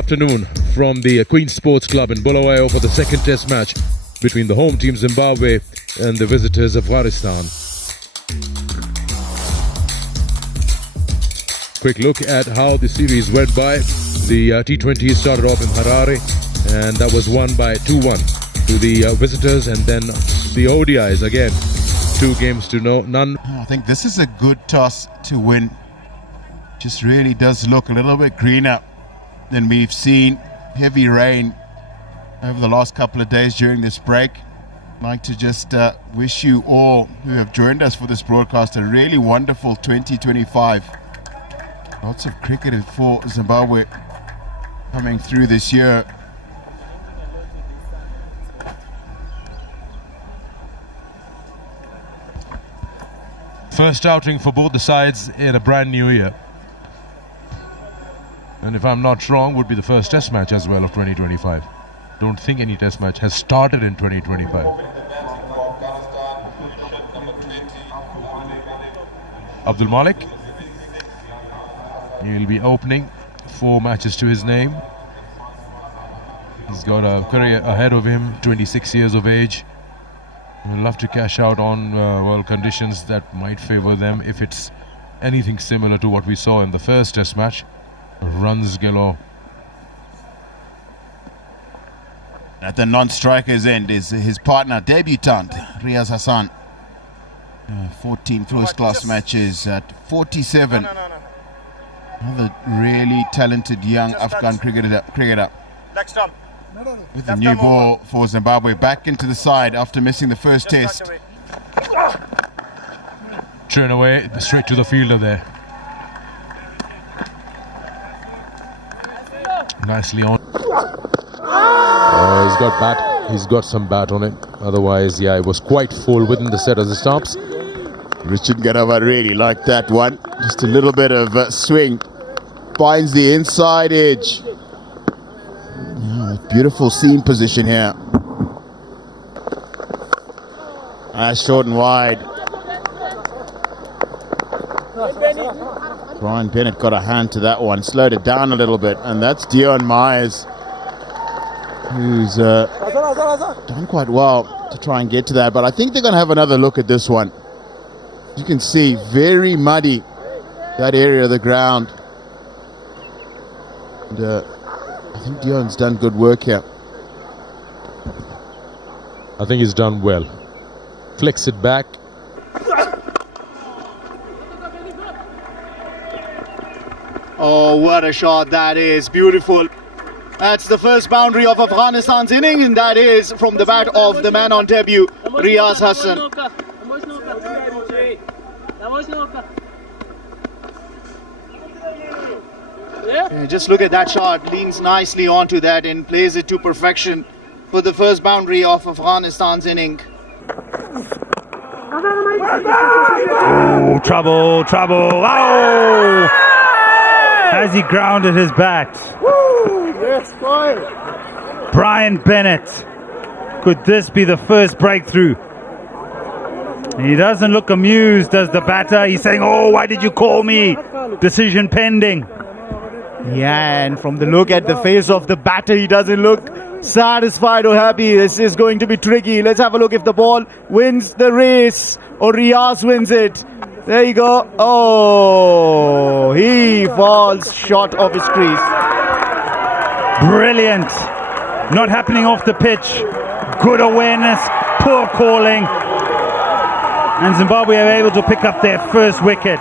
Afternoon from the Queen Sports Club in Bulawayo for the second test match between the home team Zimbabwe and the visitors Afghanistan. Quick look at how the series went by. The T20 started off in Harare and that was won by 2-1 to the visitors, and then the ODIs again 2 games to none. I think this is a good toss to win. Just really does look a little bit greener than we've seen. Heavy rain over the last couple of days during this break. I'd like to just wish you all who have joined us for this broadcast a really wonderful 2025. Lots of cricket for Zimbabwe coming through this year. First outing for both the sides in a brand new year. And if I'm not wrong, would be the first test match as well of 2025. Don't think any test match has started in 2025. Abdul Malik. He'll be opening 4 matches to his name. He's got a career ahead of him, 26 years of age. He'll love to cash out on conditions that might favor them if it's anything similar to what we saw in the first test match. Runs galore. At the non-striker's end is his partner, debutant Riaz Hassan. 14 first-class matches at 47. Another really talented young Afghan cricketer. With the new ball for Zimbabwe back into the side after missing the first test. Turn away, straight to the fielder there. Nicely on. He's got some bat on it. Otherwise, yeah, it was quite full within the set as it stops. Richard Ganava really liked that one. Just a little bit of swing. Finds the inside edge. Yeah, beautiful seam position here. Short and wide. Brian Bennett got a hand to that one. Slowed it down a little bit. And that's Dion Myers, who's done quite well to try and get to that. But I think they're going to have another look at this one. You can see very muddy, that area of the ground. And I think Dion's done good work here. I think he's done well. Flicks it back. Oh, what a shot that is. Beautiful. That's the first boundary of Afghanistan's inning, and that is from the bat of the man on debut, Riaz Hassan. Yeah, just look at that shot. Leans nicely onto that and plays it to perfection for the first boundary of Afghanistan's inning. Oh, trouble. Oh! As he grounded his bat. Yes, boy. Brian Bennett. Could this be the first breakthrough? He doesn't look amused as the batter. He's saying, oh, why did you call me? Decision pending. Yeah, and from the look at the face of the batter, he doesn't look satisfied or happy. This is going to be tricky. Let's have a look if the ball wins the race or Riaz wins it. There you go. Oh, he falls short of his crease. Brilliant. Not happening off the pitch. Good awareness. Poor calling. And Zimbabwe are able to pick up their first wicket.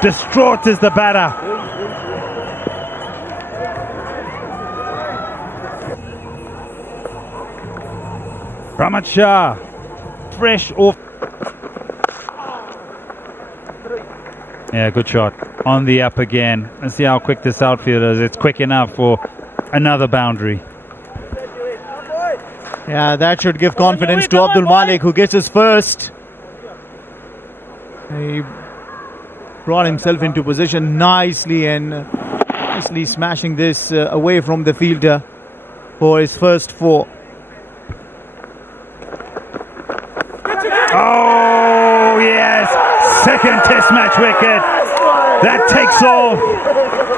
Distraught is the batter. Ramat Shah, fresh off. Yeah, good shot. On the up again. Let's see how quick this outfielder is. It's quick enough for another boundary. Yeah, that should give confidence to Abdul Malik, who gets his first. He brought himself into position nicely and nicely smashing this away from the fielder for his first 4. Oh, yes. Second test match wicket. That takes off.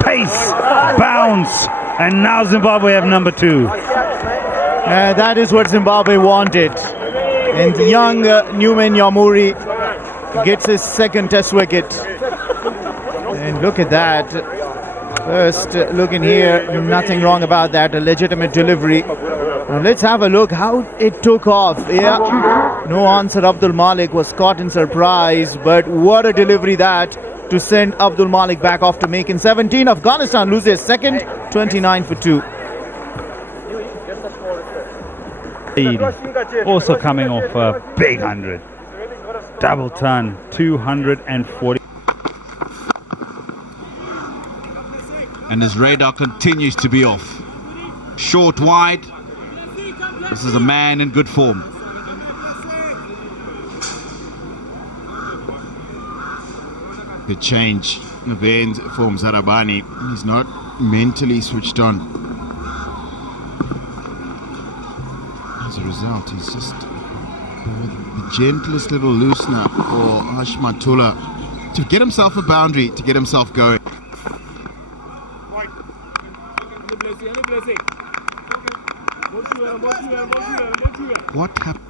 Pace, bounce, And now Zimbabwe have number 2. That is what Zimbabwe wanted. And young Newman Nyamuri gets his second test wicket. And look at that. First look in here, nothing wrong about that, a legitimate delivery. Now let's have a look how it took off. Yeah, no answer. Abdul Malik was caught in surprise, but what a delivery that to send Abdul Malik back off to make in 17. Afghanistan lose their second, 29 for 2. Also coming off a big 100. Double ton, 240. And his radar continues to be off. Short wide. This is a man in good form. Good change of end for Mzarabani. He's not mentally switched on. As a result, he's just the gentlest little loosener for Hashmatullah to get himself a boundary, to get himself going. What happened?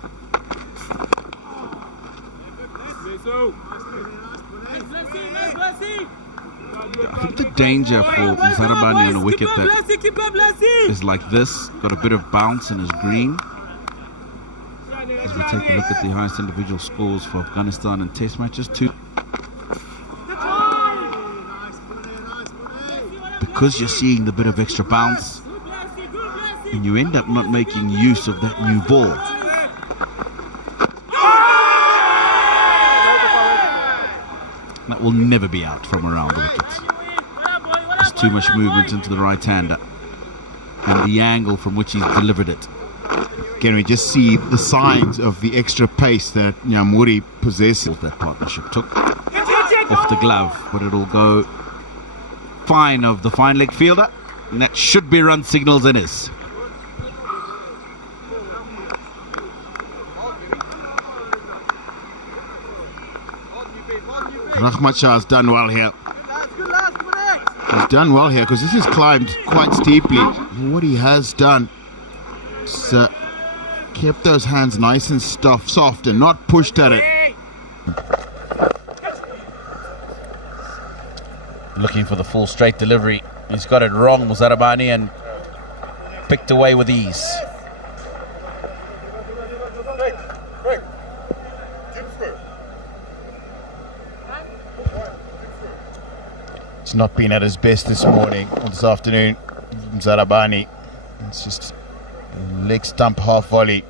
I think the danger for Mzarabani on a wicket that is like this, got a bit of bounce and is green. As we take a look at the highest individual scores for Afghanistan in test matches, 2. Because you're seeing the bit of extra bounce, and you end up not making use of that new ball. That will never be out from around the wickets. There's too much movement into the right-hander and the angle from which he's delivered it. Can we just see the signs of the extra pace that Nyamuri possesses? That partnership took off the glove, but it'll go fine of the fine leg fielder, and that should be run signals in his. Rahmat Shah has done well here. He's done well here because this has climbed quite steeply. What he has done is kept those hands nice and soft and not pushed at it. Looking for the full straight delivery. He's got it wrong, Mzarabani, and picked away with ease. It's not been at his best this morning or this afternoon. Mzarabani. It's just leg stump half volley.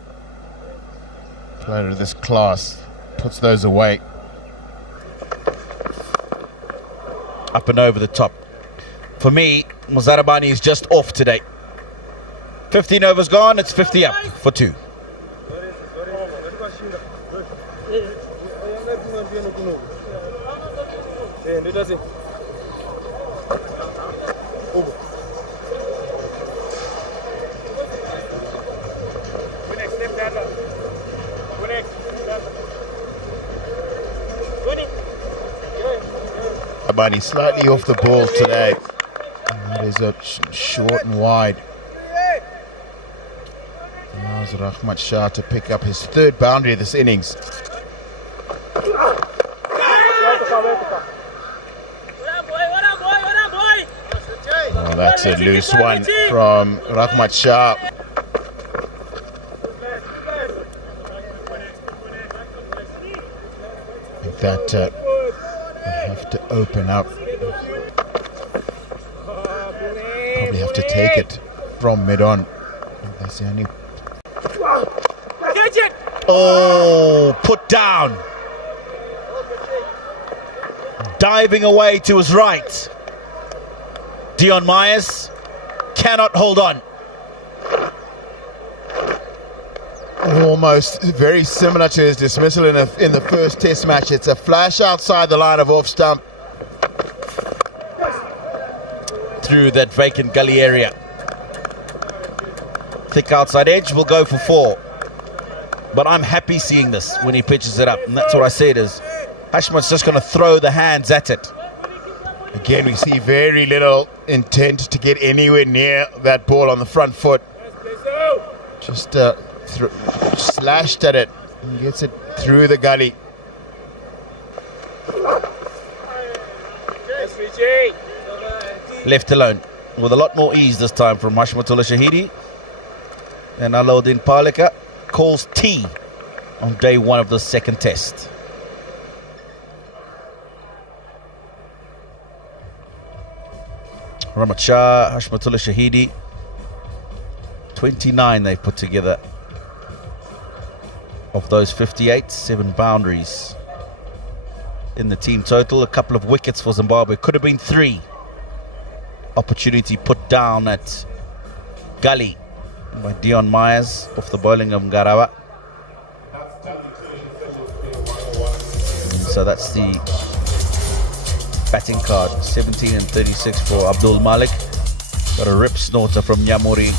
Player of this class puts those away. Up and over the top. For me, Mzarabani is just off today. 15 overs gone, it's 50 up for 2. Mzarabani slightly off the ball today. That is a short and wide. Allows Rahmat Shah to pick up his 3rd boundary of this innings. Oh, that's a loose one from Rahmat Shah. I think that will have to open up. Probably have to take it from mid-on. That's the only... Oh, put down. Diving away to his right. Dion Myers cannot hold on. Almost very similar to his dismissal in the first test match. It's a flash outside the line of off stump. Through that vacant gully area. Thick outside edge will go for 4. But I'm happy seeing this when he pitches it up. And that's what I said is, Hashmat's just going to throw the hands at it. Again, we see very little intent to get anywhere near that ball on the front foot. Just slashed at it and gets it through the gully. Left alone with a lot more ease this time from Hashmatullah Shahidi. And Alauddin Palika calls T on day one of the second test. Rahmat Shah, Hashmatullah Shahidi, 29 they put together. Of those 58, 7 boundaries in the team total. A couple of wickets for Zimbabwe, could have been 3. Opportunity put down at gully by Dion Myers off the bowling of Ngarawa. So that's the batting card, 17 and 36 for Abdul Malik. Got a rip snorter from Nyamuri.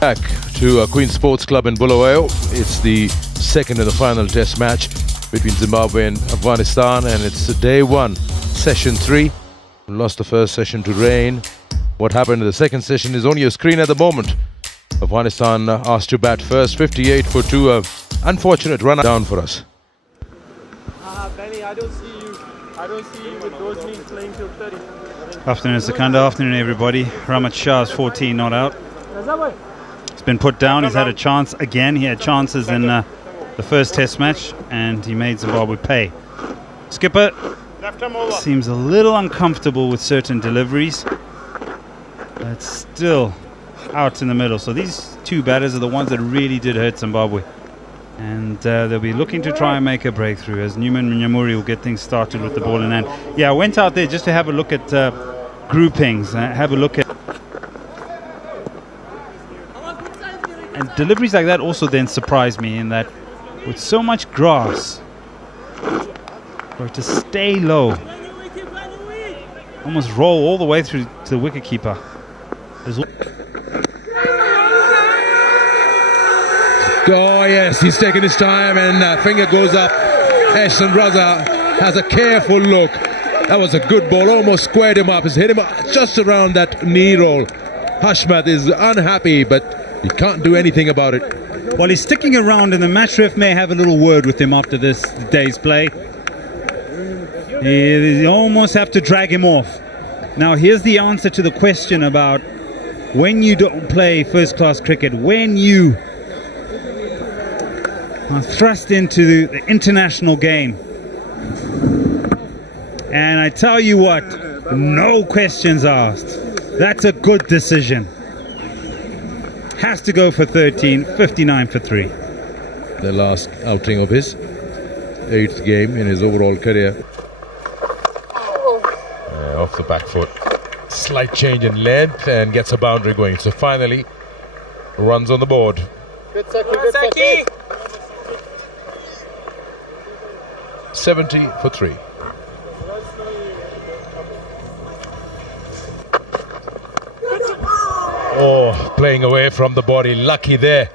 Back to Queen's Sports Club in Bulawayo. It's the second and the final test match between Zimbabwe and Afghanistan, and it's day 1, session 3. We lost the first session to rain. What happened in the second session is on your screen at the moment. Afghanistan asked to bat first, 58 for 2. Unfortunate run down for us. Benny, I don't see you with those knees playing till 30. Afternoon, Sikandar. Afternoon, everybody. Rahmat Shah's 14 not out. It's been put down. He's had a chance again. He had chances in the first test match and he made Zimbabwe pay. Skipper seems a little uncomfortable with certain deliveries, but still out in the middle. So these 2 batters are the ones that really did hurt Zimbabwe. And they'll be looking to try and make a breakthrough as Newman Nyamuri will get things started with the ball in hand. Yeah, I went out there just to have a look at groupings, have a look at... And deliveries like that also then surprised me in that with so much grass, for it to stay low, almost roll all the way through to the wicketkeeper. Oh yes, he's taking his time and finger goes up. Ehsan Raza has a careful look. That was a good ball, almost squared him up. He's hit him just around that knee roll. Hashmat is unhappy, but he can't do anything about it. Well, he's sticking around and the match ref may have a little word with him after this day's play. You almost have to drag him off. Now here's the answer to the question about when you don't play first class cricket, when you are thrust into the international game. And I tell you what, no questions asked. That's a good decision. Has to go for 13, 59 for 3. The last outing of his 8th game in his overall career. Off the back foot. Slight change in length and gets a boundary going. So finally, runs on the board. Good Saki. 70 for 3. Oh, playing away from the body. Lucky there.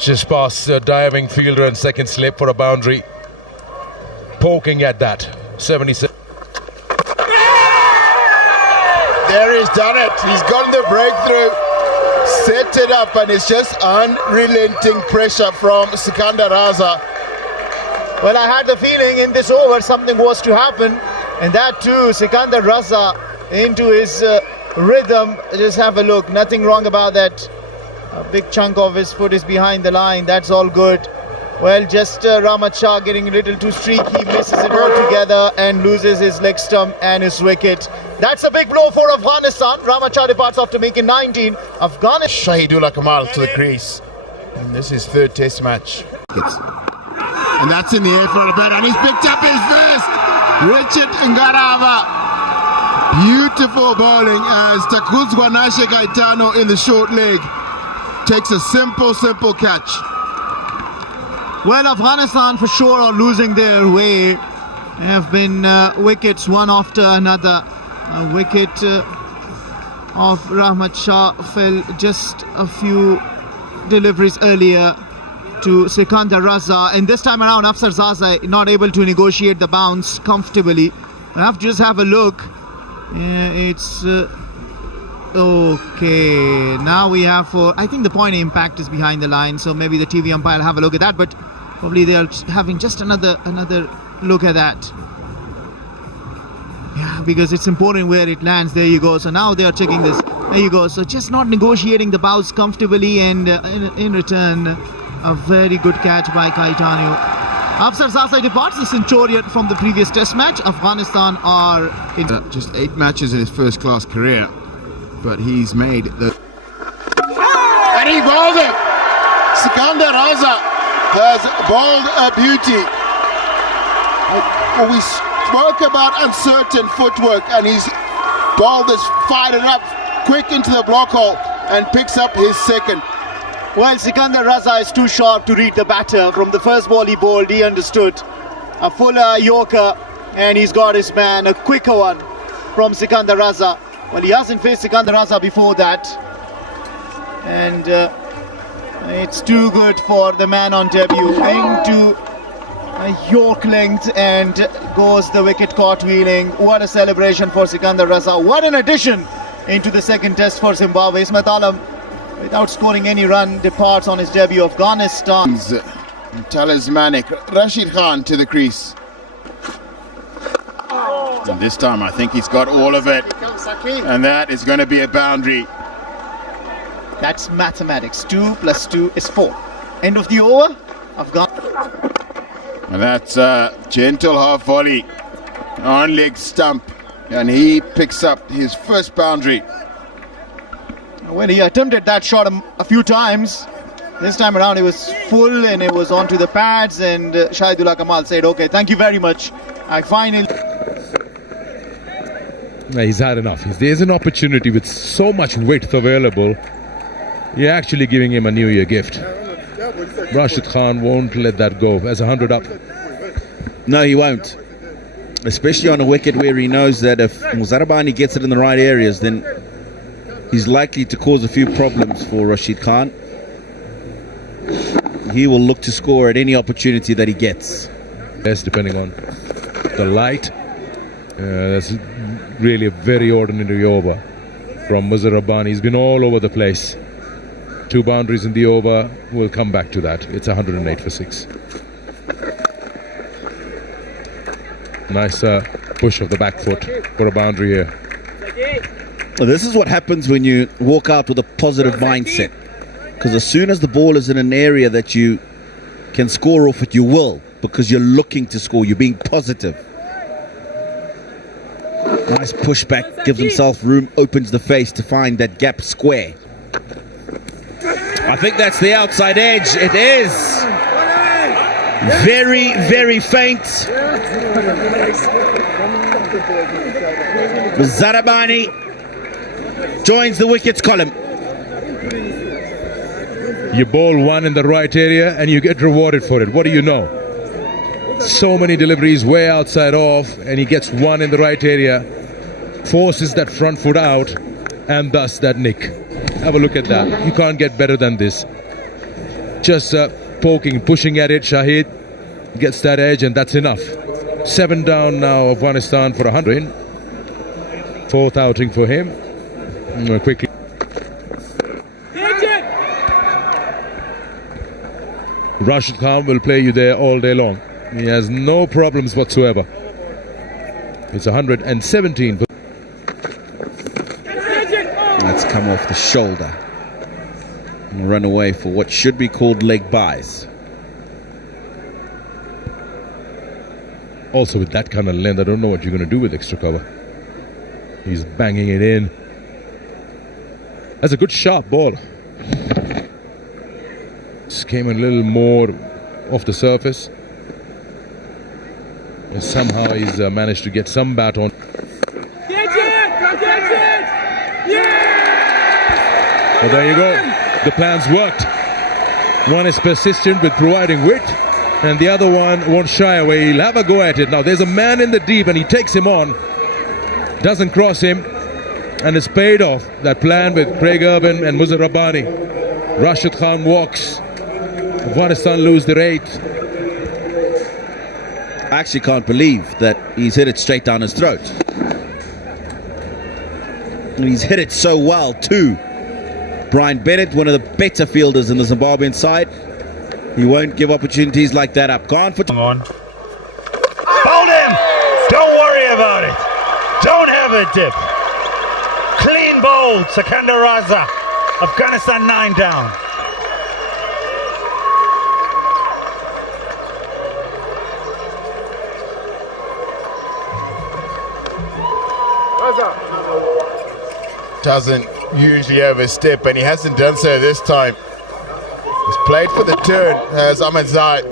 Just past diving fielder and second slip for a boundary. Poking at that. 77. There he's done it. He's gotten the breakthrough. Set it up, and it's just unrelenting pressure from Sikandar Raza. Well, I had the feeling in this over something was to happen, and that too, Sikandar Raza into his rhythm. Just have a look, nothing wrong about that. A big chunk of his foot is behind the line, that's all good. Well, just Rahmat Shah getting a little too streaky, misses it altogether and loses his leg stump and his wicket. That's a big blow for Afghanistan. Rahmat Shah departs after making 19. Afghanistan. Shahidullah Kamal to the crease. And this is 3rd test match. And that's in the air for a bat, and he's picked up his first. Richard Ngarawa. Beautiful bowling as Takuzwa Nashe Gaetano in the short leg takes a simple catch. Well, Afghanistan for sure are losing their way. There have been wickets one after another. A wicket of Rahmat Shah fell just a few deliveries earlier to Sikandar Raza, and this time around Afsar Zaza not able to negotiate the bounce comfortably. I have to just have a look It's okay. Now we have for, I think the point impact is behind the line, so maybe the TV umpire will have a look at that, but probably they're having just another look at that. Yeah, because it's important where it lands. There you go. So now they are checking this. There you go. So just not negotiating the bounce comfortably, and in return, a very good catch by Caetano. Afsar Sasai departs the Centurion from the previous test match. Afghanistan are in Just 8 matches in his first-class career, but he's made the... And he bowled it! Sikandar Raza has bowled a beauty. We spoke about uncertain footwork, and he's bowled this, fired it up quick into the block hole and picks up his second. Well, Sikandar Raza is too sharp to read the batter. From the first ball he bowled, he understood. A fuller Yorker, and he's got his man, a quicker one from Sikandar Raza. Well, he hasn't faced Sikandar Raza before that. And it's too good for the man on debut. Into a York length, and goes the wicket cartwheeling. What a celebration for Sikandar Raza. What an addition into the second test for Zimbabwe. Ismat Alam, without scoring any run, departs on his debut. Afghanistan. Talismanic. Rashid Khan to the crease. And this time I think he's got all of it. And that is going to be a boundary. That's mathematics. 2 + 2 is 4. End of the over. And that's a gentle half volley on leg stump. And he picks up his first boundary. Well, he attempted that shot a few times. This time around it was full, and it was onto the pads, and Shahidullah Kamal said, okay, thank you very much. I finally... He's had enough. There's an opportunity with so much width available. You're actually giving him a New Year gift. Rashid Khan won't let that go. As 100 up. No, he won't. Especially on a wicket where he knows that if Muzarabani gets it in the right areas, then he's likely to cause a few problems for Rashid Khan. He will look to score at any opportunity that he gets. Yes, depending on the light. That's really a very ordinary over from Muzarabani. He's been all over the place. 2 boundaries in the over. We'll come back to that. It's 108 for 6. Nice push of the back foot for a boundary here. Well, this is what happens when you walk out with a positive mindset. Because as soon as the ball is in an area that you can score off it, you will. Because you're looking to score. You're being positive. Nice pushback. Gives himself room. Opens the face to find that gap square. I think that's the outside edge. It is. Very, very faint. Zarabani joins the wickets column. You bowl one in the right area and you get rewarded for it. What do you know? So many deliveries way outside off, and he gets one in the right area, forces that front foot out, and thus that nick. Have a look at that. You can't get better than this. Just poking, pushing at it. Shahid gets that edge, and that's enough. 7 down now, Afghanistan for 100. 4th outing for him. Quickly. Rashid Khan will play you there all day long. He has no problems whatsoever. It's 117. That's come off the shoulder. And run away for what should be called leg buys. Also with that kind of length, I don't know what you're going to do with extra cover. He's banging it in. That's a good sharp ball. Just came a little more off the surface. And somehow he's managed to get some bat on. Well, there you go. The plan's worked. One is persistent with providing width, and the other one won't shy away. He'll have a go at it. Now, there's a man in the deep, and he takes him on. Doesn't cross him, and it's paid off. That plan with Craig Urban and Muzarabani. Rashid Khan walks. Afghanistan lose their 8th. I actually can't believe that he's hit it straight down his throat. And he's hit it so well too. Brian Bennett, one of the better fielders in the Zimbabwean side. He won't give opportunities like that up. Gone for... On. Bowled him! Don't worry about it. Don't have a dip. Clean bowled, Sikandar Raza. Afghanistan 9 down. Doesn't usually overstep, and he hasn't done so this time. He's played for the turn as Ahmed Zai.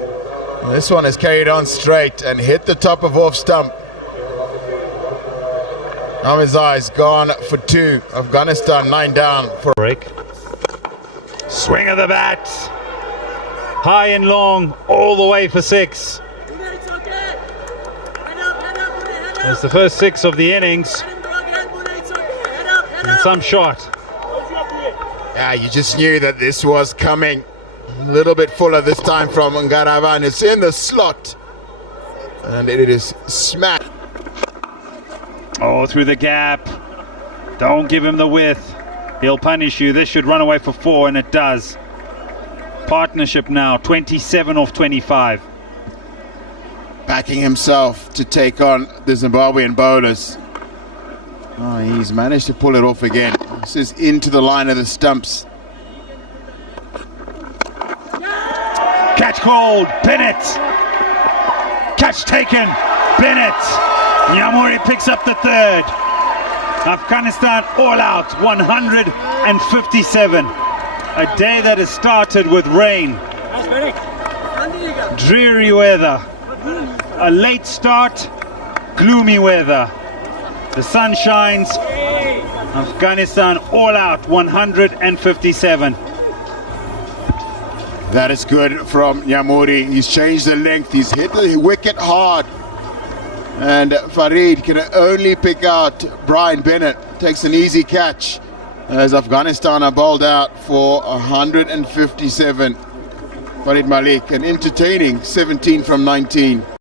This one has carried on straight and hit the top of off stump. Ahmed Zai's gone for 2. Afghanistan 9 down for break. Swing of the bat. High and long, all the way for 6. It's the first 6 of the innings. And some shot. Yeah, you just knew that this was coming. A little bit fuller this time from Ngaravan. It's in the slot. And it is smacked. Oh, through the gap. Don't give him the width. He'll punish you. This should run away for 4, and it does. Partnership now, 27 off 25. Backing himself to take on the Zimbabwean bowlers. Oh, he's managed to pull it off again. This is into the line of the stumps. Catch called, Bennett. Catch taken, Bennett. Nyamuri picks up the 3rd. Afghanistan all out, 157. A day that has started with rain. Dreary weather. A late start, gloomy weather. The sun shines. Afghanistan all out, 157. That is good from Nyamuri. He's changed the length. He's hit the wicket hard. And Farid can only pick out Brian Bennett. Takes an easy catch as Afghanistan are bowled out for 157. Farid Malik, an entertaining 17 from 19.